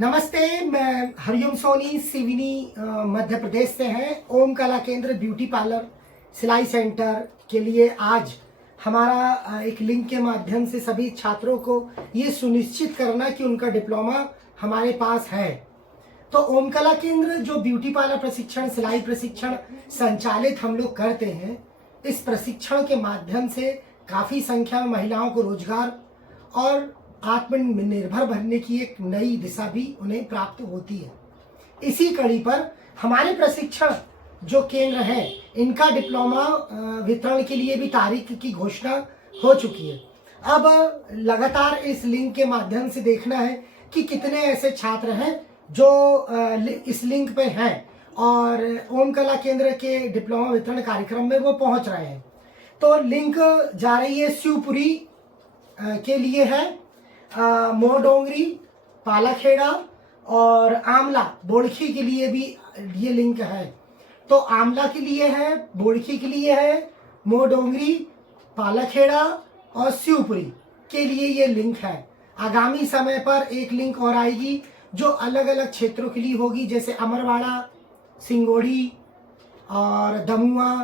नमस्ते, मैं हरिओम सोनी सिवनी मध्य प्रदेश से हैं। ओम कला केंद्र ब्यूटी पार्लर सिलाई सेंटर के लिए आज हमारा एक लिंक के माध्यम से सभी छात्रों को ये सुनिश्चित करना कि उनका डिप्लोमा हमारे पास है। तो ओम कला केंद्र जो ब्यूटी पार्लर प्रशिक्षण, सिलाई प्रशिक्षण संचालित हम लोग करते हैं, इस प्रशिक्षण के माध्यम से काफ़ी संख्या में महिलाओं को रोजगार और आत्मनिर्भर बनने की एक नई दिशा भी उन्हें प्राप्त होती है। इसी कड़ी पर हमारे प्रशिक्षण जो केंद्र हैं, इनका डिप्लोमा वितरण के लिए भी तारीख की घोषणा हो चुकी है। अब लगातार इस लिंक के माध्यम से देखना है कि कितने ऐसे छात्र हैं जो इस लिंक पे हैं और ओम कला केंद्र के डिप्लोमा वितरण कार्यक्रम में वो पहुंच रहे हैं। तो लिंक जा रही है शिवपुरी के लिए है, मोरडोंगरी, पालाखेड़ा और आमला बोड़खी के लिए भी ये लिंक है। तो आमला के लिए है, बोड़खी के लिए है, मोरडोंगरी, पालाखेड़ा और शिवपुरी के लिए ये लिंक है। आगामी समय पर एक लिंक और आएगी जो अलग अलग क्षेत्रों के लिए होगी, जैसे अमरवाड़ा, सिंगोड़ी और दमुआ,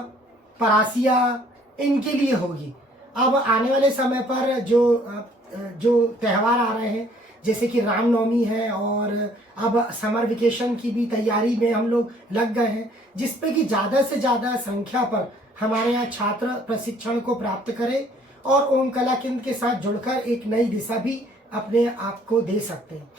परासिया, इनके लिए होगी। अब आने वाले समय पर जो त्यौहार आ रहे हैं, जैसे कि रामनवमी है और अब समर वेकेशन की भी तैयारी में हम लोग लग गए हैं, जिसपे कि ज़्यादा से ज़्यादा संख्या पर हमारे यहाँ छात्र प्रशिक्षण को प्राप्त करें और ओम कला केंद्र के साथ जुड़कर एक नई दिशा भी अपने आप को दे सकते हैं।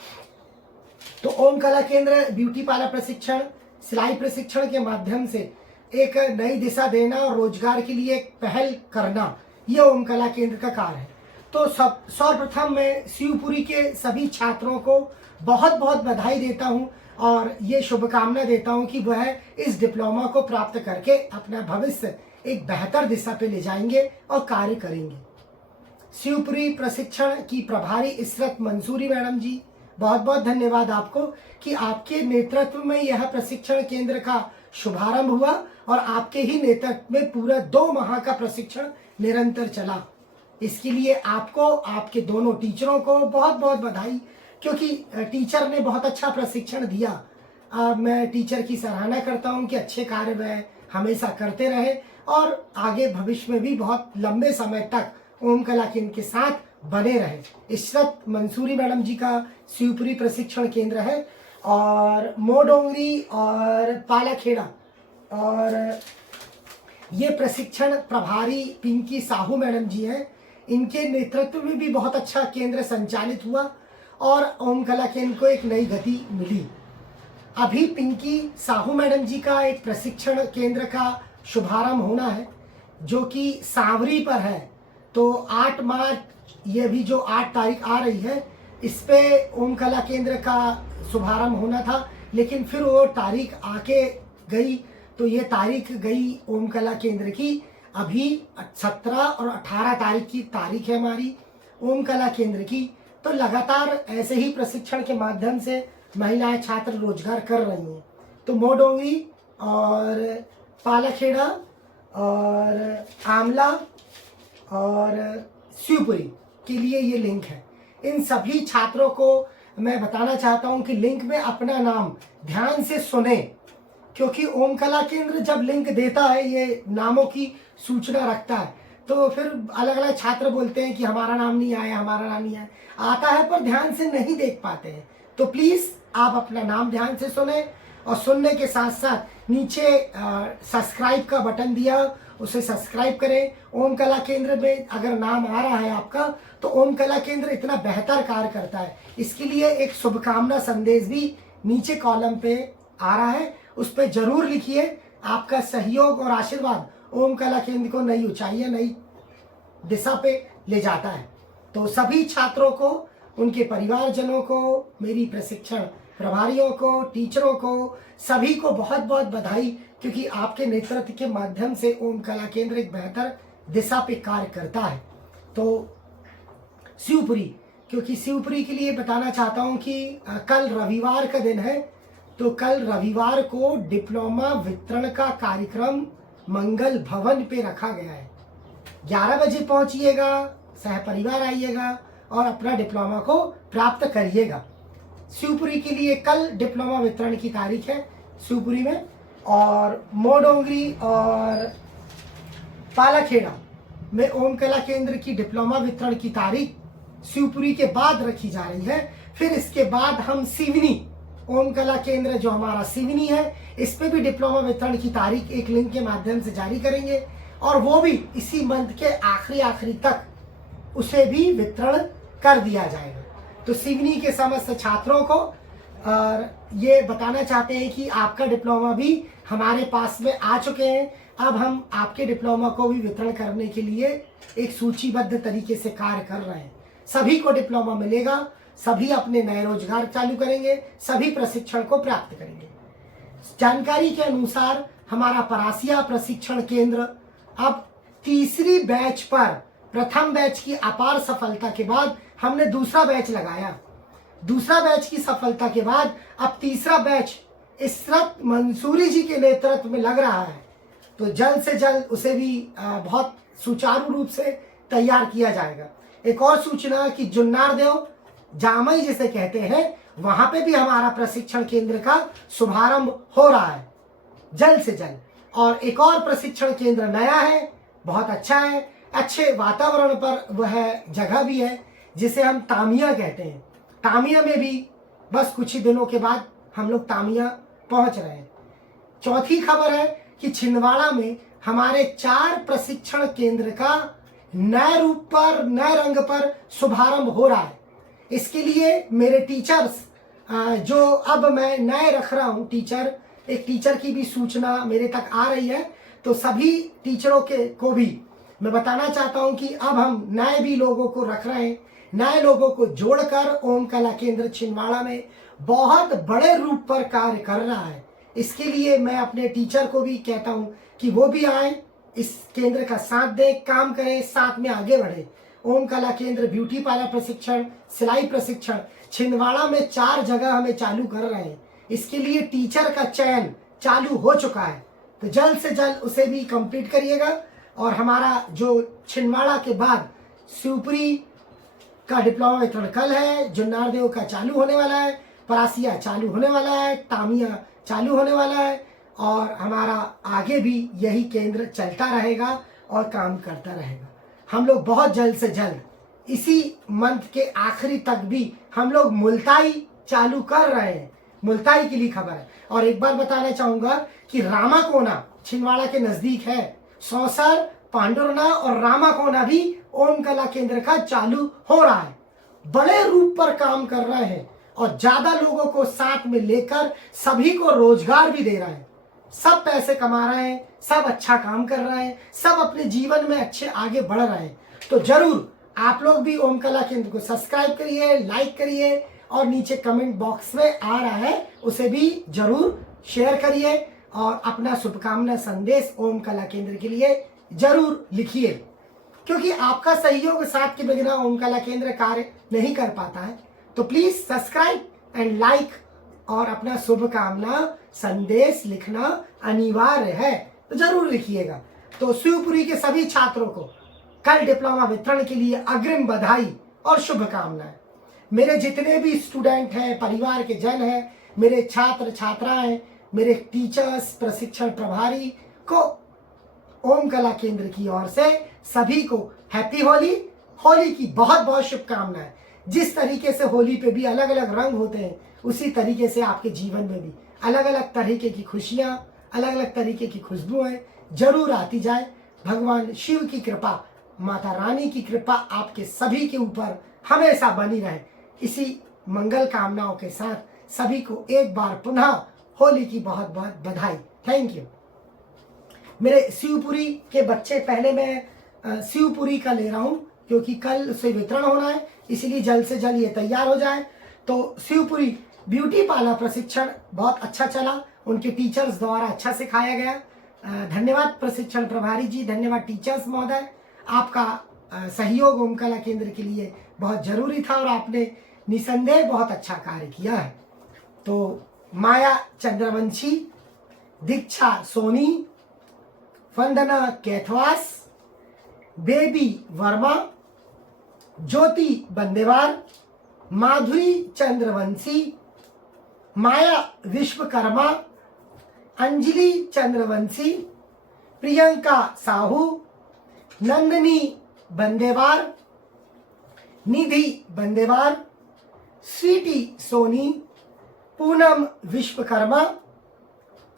तो ओम कला केंद्र ब्यूटी पार्लर प्रशिक्षण, सिलाई प्रशिक्षण के माध्यम से एक नई दिशा देना और रोजगार के लिए एक पहल करना, यह ओम कला केंद्र का कार्य है। तो सर्वप्रथम मैं शिवपुरी के सभी छात्रों को बहुत बहुत बधाई देता हूं और ये शुभकामना देता हूं कि वह इस डिप्लोमा को प्राप्त करके अपना भविष्य एक बेहतर दिशा पे ले जाएंगे और कार्य करेंगे। शिवपुरी प्रशिक्षण की प्रभारी इशरत मंसूरी मैडम जी, बहुत बहुत धन्यवाद आपको कि आपके नेतृत्व में यह प्रशिक्षण केंद्र का शुभारंभ हुआ और आपके ही नेतृत्व में पूरा 2 माह का प्रशिक्षण निरंतर चला। इसके लिए आपको, आपके दोनों टीचरों को बहुत बहुत बधाई, क्योंकि टीचर ने बहुत अच्छा प्रशिक्षण दिया। मैं टीचर की सराहना करता हूं कि अच्छे कार्य वह हमेशा करते रहे और आगे भविष्य में भी बहुत लंबे समय तक ओम कला केंद्र के साथ बने रहे। इशरत मंसूरी मैडम जी का शिवपुरी प्रशिक्षण केंद्र है और मोरडोंगरी और पालाखेड़ा और ये प्रशिक्षण प्रभारी पिंकी साहू मैडम जी हैं। इनके नेतृत्व में भी बहुत अच्छा केंद्र संचालित हुआ और ओम कला केंद्र को एक नई गति मिली। अभी पिंकी साहू मैडम जी का एक प्रशिक्षण केंद्र का शुभारंभ होना है जो कि सांवरी पर है। तो 8 मार्च, ये भी जो 8 तारीख आ रही है, इस पे ओम कला केंद्र का शुभारंभ होना था, लेकिन फिर वो तारीख आके गई। तो ये तारीख गई ओम कला केंद्र की। अभी 17 और 18 तारीख की तारीख है हमारी ओम कला केंद्र की। तो लगातार ऐसे ही प्रशिक्षण के माध्यम से महिलाएं छात्र रोजगार कर रही हैं। तो मोरडोंगरी और पालाखेड़ा और आमला और शिवपुरी के लिए ये लिंक है। इन सभी छात्रों को मैं बताना चाहता हूं कि लिंक में अपना नाम ध्यान से सुने, क्योंकि ओम कला केंद्र जब लिंक देता है, ये नामों की सूचना रखता है, तो फिर अलग अलग छात्र बोलते हैं कि हमारा नाम नहीं आया, हमारा नाम नहीं आया। आता है पर ध्यान से नहीं देख पाते हैं। तो प्लीज़ आप अपना नाम ध्यान से सुने और सुनने के साथ साथ नीचे सब्सक्राइब का बटन दिया, उसे सब्सक्राइब करें। ओम कला केंद्र में अगर नाम आ रहा है आपका, तो ओम कला केंद्र इतना बेहतर कार्य करता है। इसके लिए एक शुभकामना संदेश भी नीचे कॉलम पे आ रहा है, उस पर जरूर लिखिए। आपका सहयोग और आशीर्वाद ओम कला केंद्र को नई ऊंचाइयां, नई दिशा पे ले जाता है। तो सभी छात्रों को, उनके परिवारजनों को, मेरी प्रशिक्षण प्रभारियों को, टीचरों को, सभी को बहुत बहुत बधाई, क्योंकि आपके नेतृत्व के माध्यम से ओम कला केंद्र एक बेहतर दिशा पे कार्य करता है। तो शिवपुरी, क्योंकि शिवपुरी के लिए बताना चाहता हूं कि कल रविवार का दिन है, तो कल रविवार को डिप्लोमा वितरण का कार्यक्रम मंगल भवन पे रखा गया है। 11 बजे पहुंचिएगा, सह परिवार आइएगा और अपना डिप्लोमा को प्राप्त करिएगा। शिवपुरी के लिए कल डिप्लोमा वितरण की तारीख है शिवपुरी में, और मोडोंगरी और पालाखेड़ा में ओम कला केंद्र की डिप्लोमा वितरण की तारीख शिवपुरी के बाद रखी जा रही है। फिर इसके बाद हम सिवनी ओम कला केंद्र जो हमारा सिवनी है, इस पे भी डिप्लोमा वितरण की तारीख एक लिंक के माध्यम से जारी करेंगे, और वो भी इसी मंथ के आखिरी तक उसे भी वितरण कर दिया जाएगा। तो सिवनी के समस्त छात्रों को और ये बताना चाहते हैं कि आपका डिप्लोमा भी हमारे पास में आ चुके हैं। अब हम आपके डिप्लोमा को भी वितरण करने के लिए एक सूचीबद्ध तरीके से कार्य कर रहे हैं। सभी को डिप्लोमा मिलेगा, सभी अपने नए रोजगार चालू करेंगे, सभी प्रशिक्षण को प्राप्त करेंगे। जानकारी के अनुसार हमारा परासिया प्रशिक्षण केंद्र अब तीसरी बैच पर, प्रथम बैच की अपार सफलता के बाद हमने दूसरा बैच लगाया। दूसरा बैच की सफलता के बाद अब तीसरा बैच इशरत मंसूरी जी के नेतृत्व में लग रहा है। तो जल्द से जल्द उसे भी बहुत सुचारू रूप से तैयार किया जाएगा। एक और सूचना कि जुन्नारदेव जामई जिसे कहते हैं, वहां पे भी हमारा प्रशिक्षण केंद्र का शुभारंभ हो रहा है जल्द से जल्द। और एक और प्रशिक्षण केंद्र नया है, बहुत अच्छा है, अच्छे वातावरण पर वह जगह भी है, जिसे हम तामिया कहते हैं। तामिया में भी बस कुछ ही दिनों के बाद हम लोग तामिया पहुंच रहे हैं। चौथी खबर है कि छिंदवाड़ा में हमारे 4 प्रशिक्षण केंद्र का नए रूप पर, नए रंग पर शुभारंभ हो रहा है। इसके लिए मेरे टीचर्स जो अब मैं नए रख रहा हूं, एक टीचर की भी सूचना मेरे तक आ रही है, तो सभी टीचरों को भी मैं बताना चाहता हूं कि अब हम नए भी लोगों को रख रहे हैं। नए लोगों को जोड़कर ओम कला केंद्र छिंदवाड़ा में बहुत बड़े रूप पर कार्य कर रहा है। इसके लिए मैं अपने टीचर को भी कहता हूं कि वो भी आए, इस केंद्र का साथ दें, काम करें, साथ में आगे बढ़े। ओम कला केंद्र ब्यूटी पार्लर प्रशिक्षण, सिलाई प्रशिक्षण छिंदवाड़ा में 4 जगह हमें चालू कर रहे हैं। इसके लिए टीचर का चयन चालू हो चुका है, तो जल्द से जल्द उसे भी कंप्लीट करिएगा। और हमारा जो छिंदवाड़ा के बाद शिवपुरी का डिप्लोमा वितरण कल है, जुन्नारदेव का चालू होने वाला है, परासिया चालू होने वाला है, तामिया चालू होने वाला है, और हमारा आगे भी यही केंद्र चलता रहेगा और काम करता रहेगा। हम लोग बहुत जल्द से जल्द इसी मंथ के आखिरी तक भी हम लोग मुल्ताई चालू कर रहे हैं। मुल्ताई के लिए खबर है। और एक बार बताना चाहूंगा कि रामाकोना छिंदवाड़ा के नजदीक है, सौसर, पांडुरना और रामाकोना भी ओम कला केंद्र का चालू हो रहा है। बड़े रूप पर काम कर रहे हैं और ज्यादा लोगों को साथ में लेकर सभी को रोजगार भी दे रहे हैं। सब पैसे कमा रहे हैं, सब अच्छा काम कर रहे हैं, सब अपने जीवन में अच्छे आगे बढ़ रहे हैं। तो जरूर आप लोग भी ओम कला केंद्र को सब्सक्राइब करिए, लाइक करिए, और नीचे कमेंट बॉक्स में आ रहा है उसे भी जरूर शेयर करिए, और अपना शुभकामना संदेश ओम कला केंद्र के लिए जरूर लिखिए, क्योंकि आपका सहयोग साथ के बिना ओम कला केंद्र कार्य नहीं कर पाता है। तो प्लीज सब्सक्राइब एंड लाइक और अपना शुभकामना संदेश लिखना अनिवार्य है, तो जरूर लिखिएगा। तो शिवपुरी के सभी छात्रों को कल डिप्लोमा वितरण के लिए अग्रिम बधाई और शुभकामनाएं। मेरे जितने भी स्टूडेंट हैं, परिवार के जन हैं, मेरे छात्र छात्राएं, मेरे टीचर्स, प्रशिक्षण प्रभारी को ओम कला केंद्र की ओर से सभी को हैप्पी होली, होली की बहुत बहुत शुभकामनाएं। जिस तरीके से होली पे भी अलग अलग रंग होते हैं, उसी तरीके से आपके जीवन में भी अलग अलग तरीके की खुशियां, अलग अलग तरीके की खुशबुएं जरूर आती जाए। भगवान शिव की कृपा, माता रानी की कृपा आपके सभी के ऊपर हमेशा बनी रहे। इसी मंगल कामनाओं के साथ सभी को एक बार पुनः होली की बहुत बहुत बधाई। Thank you. मेरे शिवपुरी के बच्चे, पहले मैं शिवपुरी का ले रहा हूं क्योंकि कल उसे वितरण होना है, इसलिए जल्द से जल्द ये तैयार हो जाए। तो शिवपुरी ब्यूटी पार्लर प्रशिक्षण बहुत अच्छा चला, उनके टीचर्स द्वारा अच्छा सिखाया गया। धन्यवाद प्रशिक्षण प्रभारी जी, धन्यवाद टीचर्स महोदय। आपका सहयोग ओम कला केंद्र के लिए बहुत जरूरी था और आपने निसंदेह बहुत अच्छा कार्य किया है। तो माया चंद्रवंशी, दीक्षा सोनी, वंदना कैथवास, बेबी वर्मा, ज्योति बंदेवार, माधुरी चंद्रवंशी, माया विश्वकर्मा, अंजलि चंद्रवंशी, प्रियंका साहू, नंदनी बंदेवार, निधि बंदेवार, स्वीटी सोनी, पूनम विश्वकर्मा,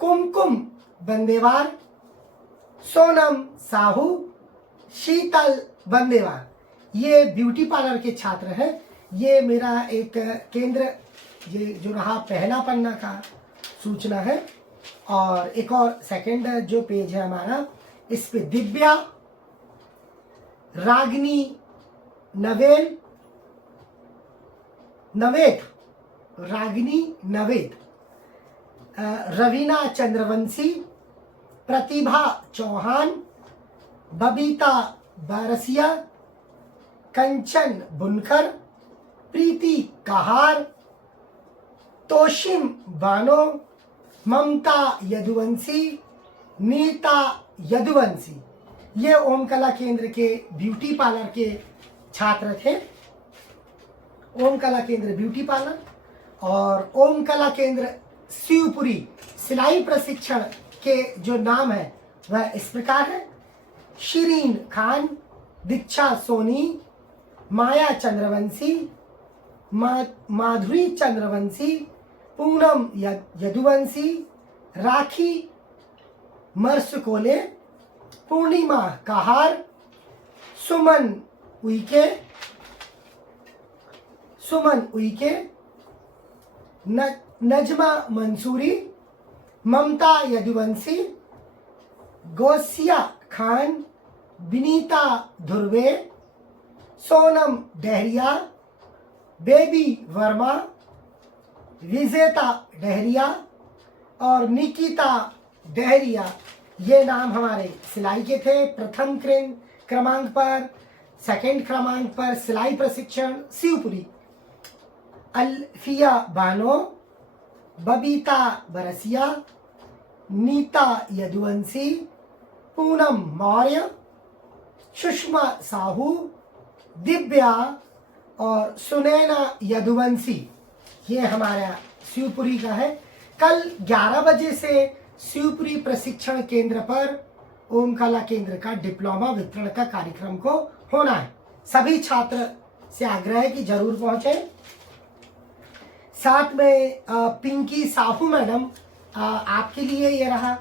कुमकुम बंदेवार, सोनम साहू, शीतल बंदेवार। ये ब्यूटी पार्लर के छात्र हैं। ये मेरा एक केंद्र, ये जो रहा पहला पन्ना का सूचना है। और एक और सेकंड जो पेज है हमारा, इस पे दिव्या, रागिनी नवेद, रागिनी नवेद, रवीना चंद्रवंशी, प्रतिभा चौहान, बबीता बारसिया, कंचन बुनकर, प्रीति कहार, तोशिम बानो, ममता यदुवंशी, नीता यदुवंशी। ये ओम कला केंद्र के ब्यूटी पार्लर के छात्र थे। ओम कला केंद्र ब्यूटी पार्लर और ओम कला केंद्र शिवपुरी सिलाई प्रशिक्षण के जो नाम है वह इस प्रकार है: शिरीन खान, दीक्षा सोनी, माया चंद्रवंशी, माधुरी चंद्रवंशी, पूनम यदुवंशी, राखी मर्सकोले, पूर्णिमा कहार, सुमन उइके, नजमा मंसूरी, ममता यदुवंशी, गौसिया खान, विनीता धुर्वे, सोनम डहरिया, बेबी वर्मा, विजेता डहरिया और निकिता डहरिया। ये नाम हमारे सिलाई के थे। प्रथम क्रमांक पर, सेकंड क्रमांक पर सिलाई प्रशिक्षण शिवपुरी, अल्फिया बानो, बबीता बरसिया, नीता यदुवंशी, पूनम मौर्य, सुषमा साहू, दिव्या और सुनैना यदुवंशी। ये हमारा शिवपुरी का है। कल 11 बजे से शिवपुरी प्रशिक्षण केंद्र पर ओम कला केंद्र का डिप्लोमा वितरण का कार्यक्रम को होना है। सभी छात्र से आग्रह है कि जरूर पहुंचे। साथ में पिंकी साहू मैडम, आपके लिए ये रहा,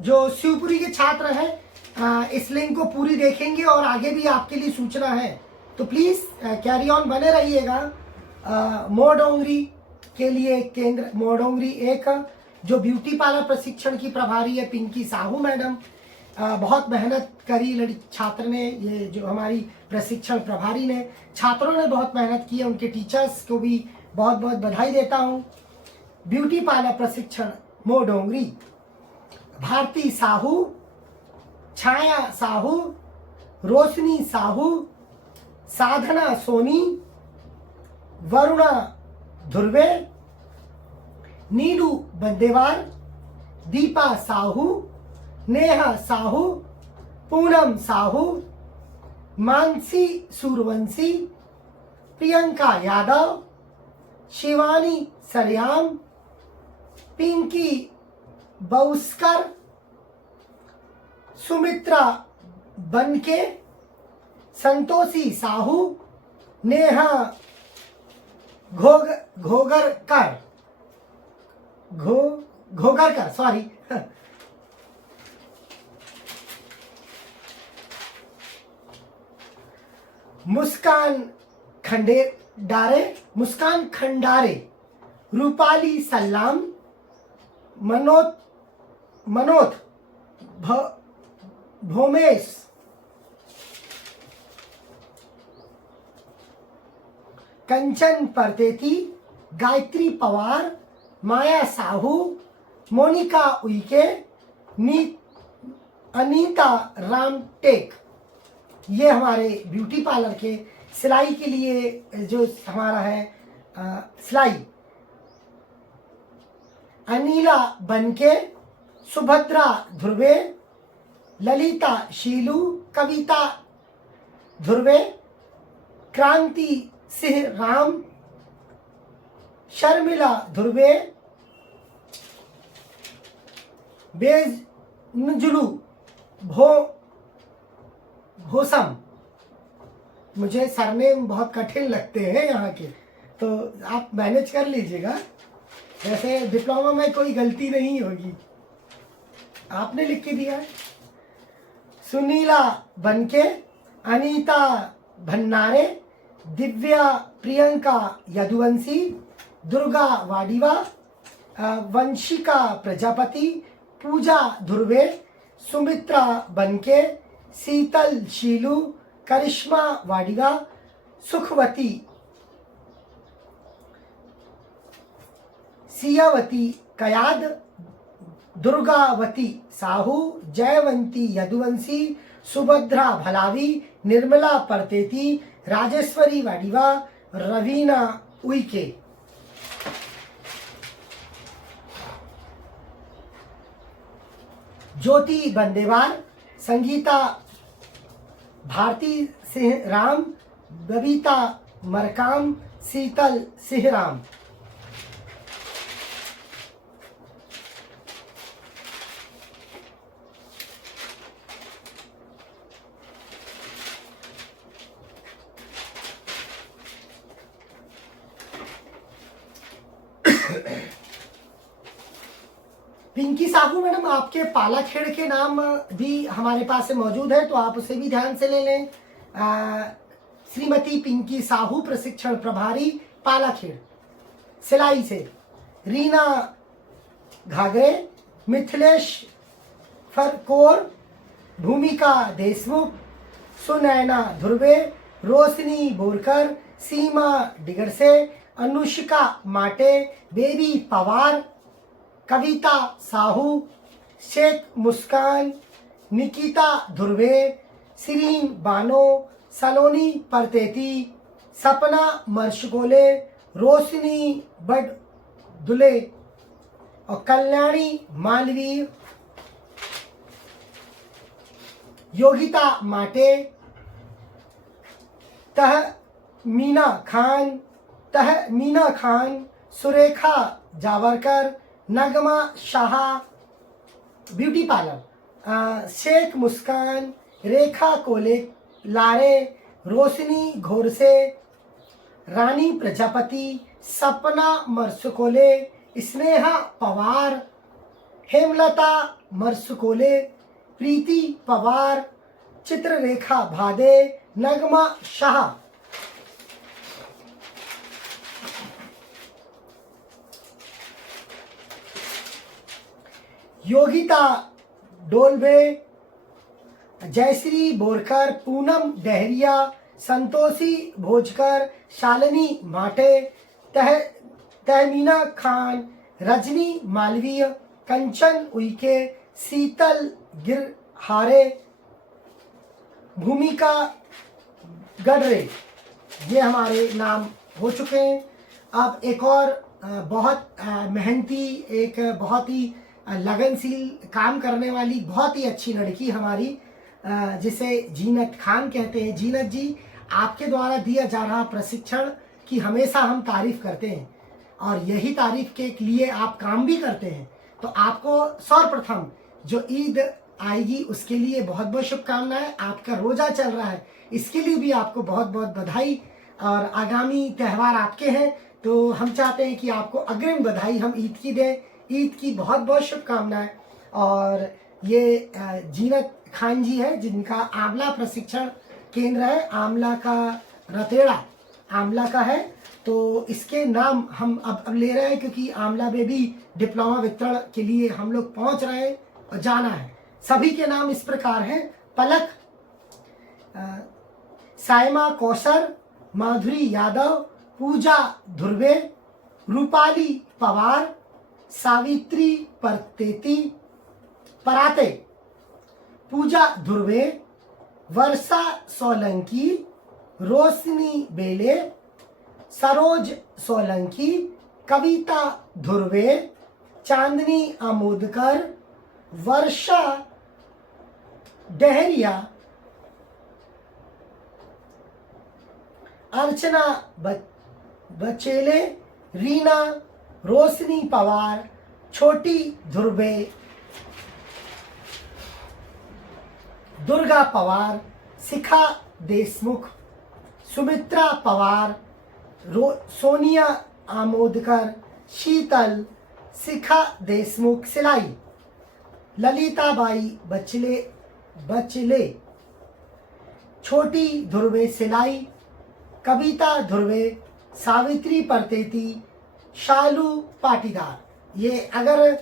जो शिवपुरी के छात्र हैं इस लिंक को पूरी देखेंगे और आगे भी आपके लिए सूचना है, तो प्लीज कैरी ऑन बने रहिएगा। मोडोंगरी के लिए केंद्र मोडोंगरी एक, जो ब्यूटी पार्लर प्रशिक्षण की प्रभारी है पिंकी साहू मैडम, बहुत मेहनत करी छात्र ने। ये जो हमारी प्रशिक्षण प्रभारी ने, छात्रों ने बहुत मेहनत की है, उनके टीचर्स को भी बहुत बहुत बधाई देता हूँ। ब्यूटी पार्लर प्रशिक्षण मोडोंगरी, भारती साहू, छाया साहू, रोशनी साहू, साधना सोनी, वरुणा धुर्वे, नीलू बंदेवार, दीपा साहू, नेहा साहू, पूनम साहू, मानसी सूरवंशी, प्रियंका यादव, शिवानी सरयाम, पिंकी बउस्कर, सुमित्रा बनके, संतोषी साहू, नेहा घोगरकर, सॉरी, मुस्कान खंडारे, रूपाली सल्लाम, मनोज भोमेश, कंचन परतेती, गायत्री पवार, माया साहू, मोनिका उइके, अनीता रामटेक। ये हमारे ब्यूटी पार्लर के सिलाई के लिए जो हमारा है सिलाई। अनीला बनके, सुभद्रा ध्रुवे, ललिता शीलू, कविता ध्रुवे, क्रांति सिंह राम, शर्मिला ध्रुवे, बेजनुजुलू भोसम। मुझे सरनेम बहुत कठिन लगते हैं यहाँ के, तो आप मैनेज कर लीजिएगा। वैसे डिप्लोमा में कोई गलती नहीं होगी, आपने लिख के दिया है। सुनीला बनके, अनीता भन्नारे, दिव्या प्रियंका यदुवंशी, दुर्गा वाडिवा, वंशिका प्रजापति, पूजा ध्रुवे, सुमित्रा बनके, शीतल शीलू, करिश्मा वाडिवा, सुखवती, सियावती कयाद, दुर्गावती साहू, जयवंती यदुवंशी, सुभद्रा भलावी, निर्मला परतेती, राजेश्वरी वाडिवा, रवीना उइके। ज्योति बंदेवार, संगीता भारती सिंह राम, बबीता मरकाम, शीतल सिंह राम। पिंकी साहू मैडम, आपके पालाखेड़ के नाम भी हमारे पास से मौजूद है, तो आप उसे भी ध्यान से ले लें। श्रीमती पिंकी साहू, प्रशिक्षण प्रभारी पालाखेड़ सिलाई से। रीना घागरे, मिथिलेश फरकोर, भूमिका देशमुख, सुनैना ध्रुवे, रोशनी बोरकर, सीमा डिगरसे, अनुष्का माटे, बेबी पवार, कविता साहू, शेख मुस्कान, निकिता ध्रुवे, सिरीन बानो, सलोनी परतेती, सपना मर्शकोले, रोशनी बड़दुले और कल्याणी मालवीय, योगिता माटे, तहमीना खान, सुरेखा जावरकर, नगमा शाह, ब्यूटी पार्लर, शेख मुस्कान, रेखा कोले लारे, रोशनी घोरसे, रानी प्रजापति, सपना मरसुकोले, स्नेहा पवार, हेमलता मरसुकोले, प्रीति पवार, चित्ररेखा भादे, नगमा शाह। योगिता डोलवे, जयश्री बोरकर, पूनम डहरिया, संतोषी भोजकर, शालिनी माटे, तहमीना खान, रजनी मालवीय, कंचन उइके, शीतल गिरहारे, भूमिका गडरे। ये हमारे नाम हो चुके हैं। अब एक और बहुत मेहनती, एक बहुत ही लगनशील काम करने वाली बहुत ही अच्छी लड़की हमारी, जिसे जीनत खान कहते हैं। जीनत जी, आपके द्वारा दिया जा रहा प्रशिक्षण की हमेशा हम तारीफ करते हैं और यही तारीफ के लिए आप काम भी करते हैं। तो आपको सर्वप्रथम जो ईद आएगी उसके लिए बहुत बहुत शुभकामनाएं। आपका रोजा चल रहा है, इसके लिए भी आपको बहुत बहुत बधाई। और आगामी त्यौहार आपके हैं, तो हम चाहते हैं कि आपको अग्रिम बधाई हम ईद की दें। ईद की बहुत बहुत शुभकामनाएं। और ये जीनत खान जी है, जिनका आंवला प्रशिक्षण केंद्र है, आंवला का रतेड़ा आंवला का है। तो इसके नाम हम अब ले रहे हैं, क्योंकि आंवला में भी डिप्लोमा वितरण के लिए हम लोग पहुंच रहे हैं और जाना है। सभी के नाम इस प्रकार हैं: पलक, सायमा कौसर, माधुरी यादव, पूजा ध्रुवे, रूपाली पवार, सावित्री पराते, पूजा ध्रुवे, वर्षा सोलंकी, रोशनी बेले, सरोज सोलंकी, कविता ध्रुवे, चांदनी आमोदकर, वर्षा डहरिया, अर्चना बचेले, रीना, रोशनी पवार, छोटी ध्रुवे, दुर्गा पवार, शिखा देशमुख, सुमित्रा पवार, सोनिया आमोदकर, शीतल, शिखा देशमुख सिलाई, ललिताबाई बचले, छोटी ध्रुवे सिलाई, कविता ध्रुवे, सावित्री परतेती, शालू पाटीदार। ये अगर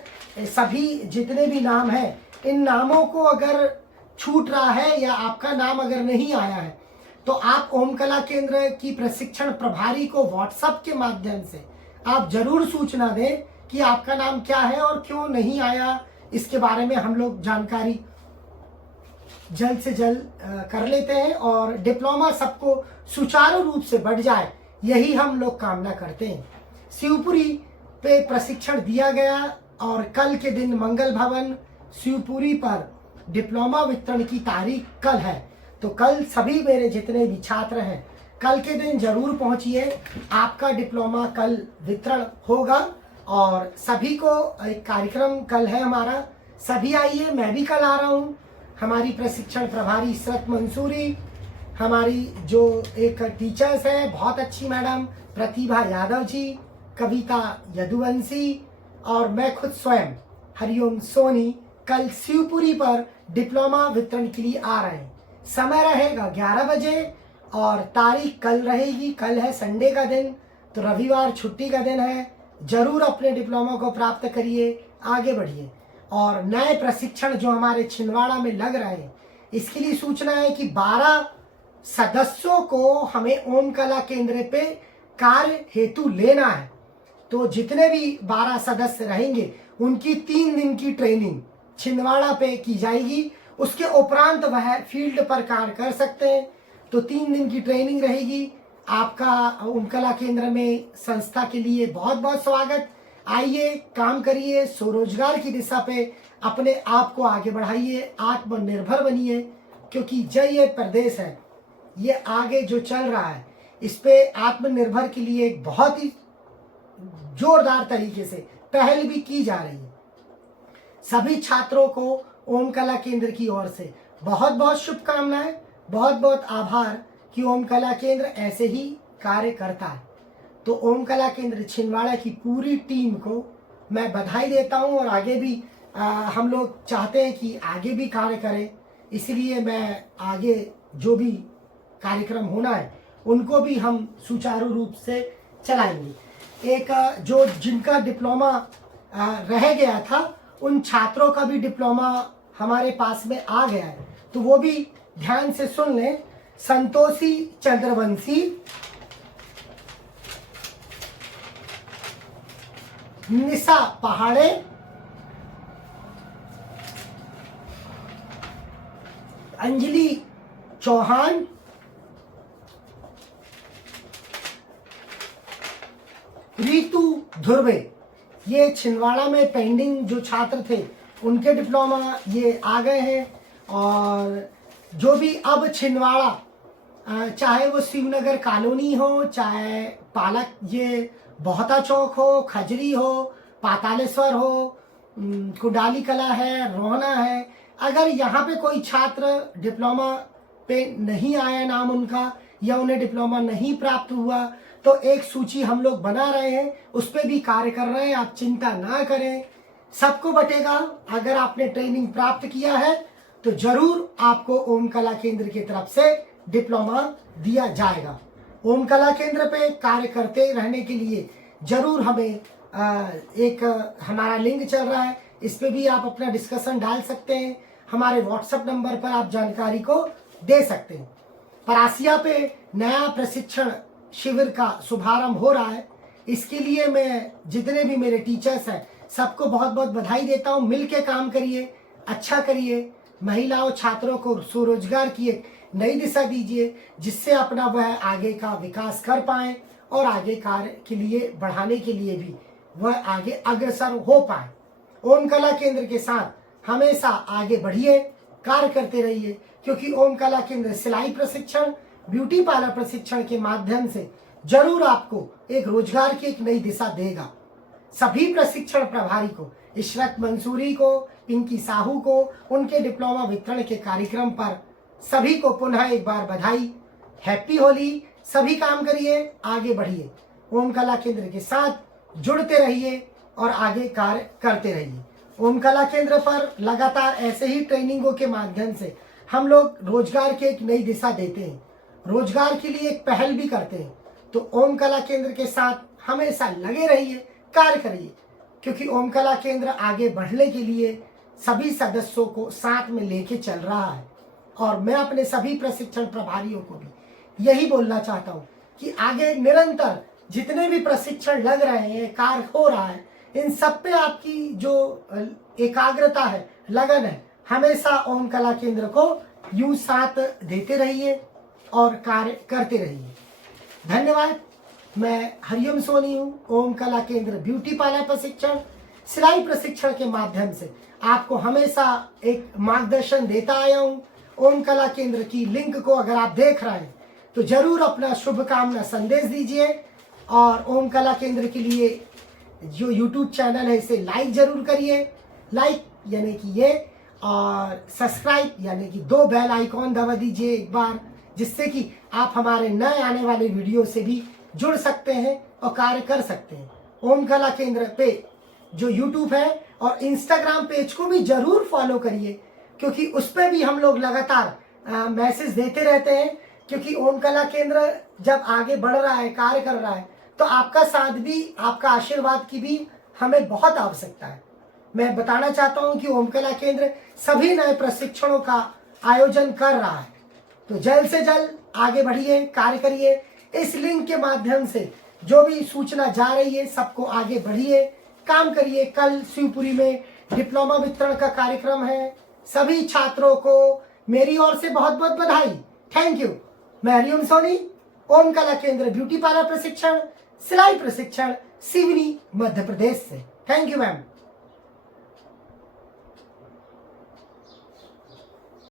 सभी जितने भी नाम हैं, इन नामों को अगर छूट रहा है या आपका नाम अगर नहीं आया है तो आप ओम कला केंद्र की प्रशिक्षण प्रभारी को व्हाट्सएप के माध्यम से आप जरूर सूचना दें कि आपका नाम क्या है और क्यों नहीं आया। इसके बारे में हम लोग जानकारी जल्द से जल्द कर लेते हैं और डिप्लोमा सबको सुचारू रूप से बढ़ जाए, यही हम लोग कामना करते हैं। शिवपुरी पे प्रशिक्षण दिया गया और कल के दिन मंगल भवन शिवपुरी पर डिप्लोमा वितरण की तारीख कल है। तो कल सभी मेरे जितने भी छात्र हैं कल के दिन जरूर पहुंचिए, आपका डिप्लोमा कल वितरण होगा और सभी को एक कार्यक्रम कल है हमारा, सभी आइए। मैं भी कल आ रहा हूं। हमारी प्रशिक्षण प्रभारी इशरत मंसूरी, हमारी जो एक टीचर्स हैं बहुत अच्छी मैडम प्रतिभा यादव जी, कविता यदुवंशी और मैं खुद स्वयं हरिओम सोनी कल शिवपुरी पर डिप्लोमा वितरण के लिए आ रहे हैं। समय रहेगा 11 बजे और तारीख कल रहेगी। कल है संडे का दिन, तो रविवार छुट्टी का दिन है। जरूर अपने डिप्लोमा को प्राप्त करिए, आगे बढ़िए। और नए प्रशिक्षण जो हमारे छिंदवाड़ा में लग रहे हैं, इसके लिए सूचना है कि 12 सदस्यों को हमें ओम कला केंद्र पे कार्य हेतु लेना है। तो जितने भी 12 सदस्य रहेंगे उनकी 3 दिन की ट्रेनिंग छिंदवाड़ा पे की जाएगी। उसके उपरांत वह फील्ड पर कार्य कर सकते हैं। तो 3 दिन की ट्रेनिंग रहेगी। आपका ओम कला केंद्र में संस्था के लिए बहुत बहुत स्वागत। आइए, काम करिए, स्वरोजगार की दिशा पे अपने आप को आगे बढ़ाइए, आत्मनिर्भर बनिए, क्योंकि जय ये प्रदेश है, ये आगे जो चल रहा है इस पे आत्मनिर्भर के लिए एक बहुत ही जोरदार तरीके से पहल भी की जा रही है। सभी छात्रों को ओम कला केंद्र की ओर से बहुत बहुत शुभकामनाएं, बहुत बहुत आभार कि ओम कला केंद्र ऐसे ही कार्य करता है। तो ओम कला केंद्र छिंदवाड़ा की पूरी टीम को मैं बधाई देता हूं और आगे भी हम लोग चाहते हैं कि आगे भी कार्य करें। इसलिए मैं आगे जो भी कार्यक्रम होना है उनको भी हम सुचारू रूप से चलाएंगे। एक जो जिनका डिप्लोमा रह गया था उन छात्रों का भी डिप्लोमा हमारे पास में आ गया है, तो वो भी ध्यान से सुन लें। संतोषी चंद्रवंशी, निशा पहाड़े, अंजलि चौहान, रीतु ध्रुवे, ये छिंदवाड़ा में पेंडिंग जो छात्र थे उनके डिप्लोमा ये आ गए हैं। और जो भी अब छिंदवाड़ा चाहे वो शिवनगर कॉलोनी हो, चाहे पालक ये बहुता चौक हो, खजरी हो, पातालेश्वर हो, कुडाली कला है, रोहना है, अगर यहाँ पे कोई छात्र डिप्लोमा पे नहीं आया नाम उनका या उन्हें डिप्लोमा नहीं प्राप्त हुआ तो एक सूची हम लोग बना रहे हैं, उस पर भी कार्य कर रहे हैं। आप चिंता ना करें, सबको बटेगा। अगर आपने ट्रेनिंग प्राप्त किया है तो जरूर आपको ओम कला केंद्र की तरफ से डिप्लोमा दिया जाएगा। ओम कला केंद्र पे कार्य करते रहने के लिए जरूर हमें एक हमारा लिंक चल रहा है, इस पे भी आप अपना डिस्कशन डाल सकते हैं। हमारे व्हाट्सएप नंबर पर आप जानकारी को दे सकते हैं। परासिया पे नया प्रशिक्षण शिविर का शुभारंभ हो रहा है। इसके लिए मैं जितने भी मेरे टीचर्स हैं सबको बहुत बहुत बधाई देता हूँ। मिल के काम करिए, अच्छा करिए, महिलाओं छात्रों को स्वरोजगार की एक नई दिशा दीजिए, जिससे अपना वह आगे का विकास कर पाए और आगे कार्य के लिए बढ़ाने के लिए भी वह आगे अग्रसर हो पाए। ओम कला केंद्र के साथ हमेशा आगे बढ़िए, कार्य करते रहिए, क्योंकि ओम कला केंद्र सिलाई प्रशिक्षण, ब्यूटी पार्लर प्रशिक्षण के माध्यम से जरूर आपको एक रोजगार की एक नई दिशा देगा। सभी प्रशिक्षण प्रभारी को, इशरत मंसूरी को, पिंकी साहू को, उनके डिप्लोमा वितरण के कार्यक्रम पर सभी को पुनः एक बार बधाई। हैप्पी होली। सभी काम करिए, आगे बढ़िए, ओम कला केंद्र के साथ जुड़ते रहिए और आगे कार्य करते रहिए। ओम कला केंद्र पर लगातार ऐसे ही ट्रेनिंगों के माध्यम से हम लोग रोजगार की एक नई दिशा देते हैं, रोजगार के लिए एक पहल भी करते हैं। तो ओम कला केंद्र के साथ हमेशा लगे रहिए, कार्य करिए, क्योंकि ओम कला केंद्र आगे बढ़ने के लिए सभी सदस्यों को साथ में लेके चल रहा है। और मैं अपने सभी प्रशिक्षण प्रभारियों को भी यही बोलना चाहता हूँ कि आगे निरंतर जितने भी प्रशिक्षण लग रहे हैं, कार्य हो रहा है, इन सब पे आपकी जो एकाग्रता है, लगन है, हमेशा ओम कला केंद्र को यूं साथ देते रहिए और कार्य करते रहिए। धन्यवाद। मैं हरिओम सोनी हूँ। ओम कला केंद्र ब्यूटी पार्लर प्रशिक्षण, सिलाई प्रशिक्षण के माध्यम से आपको हमेशा एक मार्गदर्शन देता आया हूँ। ओम कला केंद्र की लिंक को अगर आप देख रहे हैं तो जरूर अपना शुभकामना संदेश दीजिए और ओम कला केंद्र के लिए जो YouTube चैनल है इसे लाइक जरूर करिए, लाइक यानी कि ये, और सब्सक्राइब यानी कि 2 बेल आइकॉन दबा दीजिए एक बार, जिससे कि आप हमारे नए आने वाले वीडियो से भी जुड़ सकते हैं और कार्य कर सकते हैं। ओम कला केंद्र पे जो YouTube है और Instagram पेज को भी जरूर फॉलो करिए, क्योंकि उस पर भी हम लोग लगातार मैसेज देते रहते हैं। क्योंकि ओम कला केंद्र जब आगे बढ़ रहा है, कार्य कर रहा है, तो आपका साथ भी, आपका आशीर्वाद की भी हमें बहुत आवश्यकता है। मैं बताना चाहता हूं कि ओम कला केंद्र सभी नए प्रशिक्षणों का आयोजन कर रहा है, तो जल्द से जल्द आगे बढ़िए, कार्य करिए। इस लिंक के माध्यम से जो भी सूचना जा रही है, सबको आगे बढ़िए, काम करिए। कल शिवपुरी में डिप्लोमा वितरण का कार्यक्रम है। सभी छात्रों को मेरी ओर से बहुत बहुत बधाई। Thank you. मैं हरिओम सोनी, ओम कला केंद्र ब्यूटी पार्लर प्रशिक्षण, सिलाई प्रशिक्षण, सिवनी, मध्य प्रदेश से। Thank you ma'am.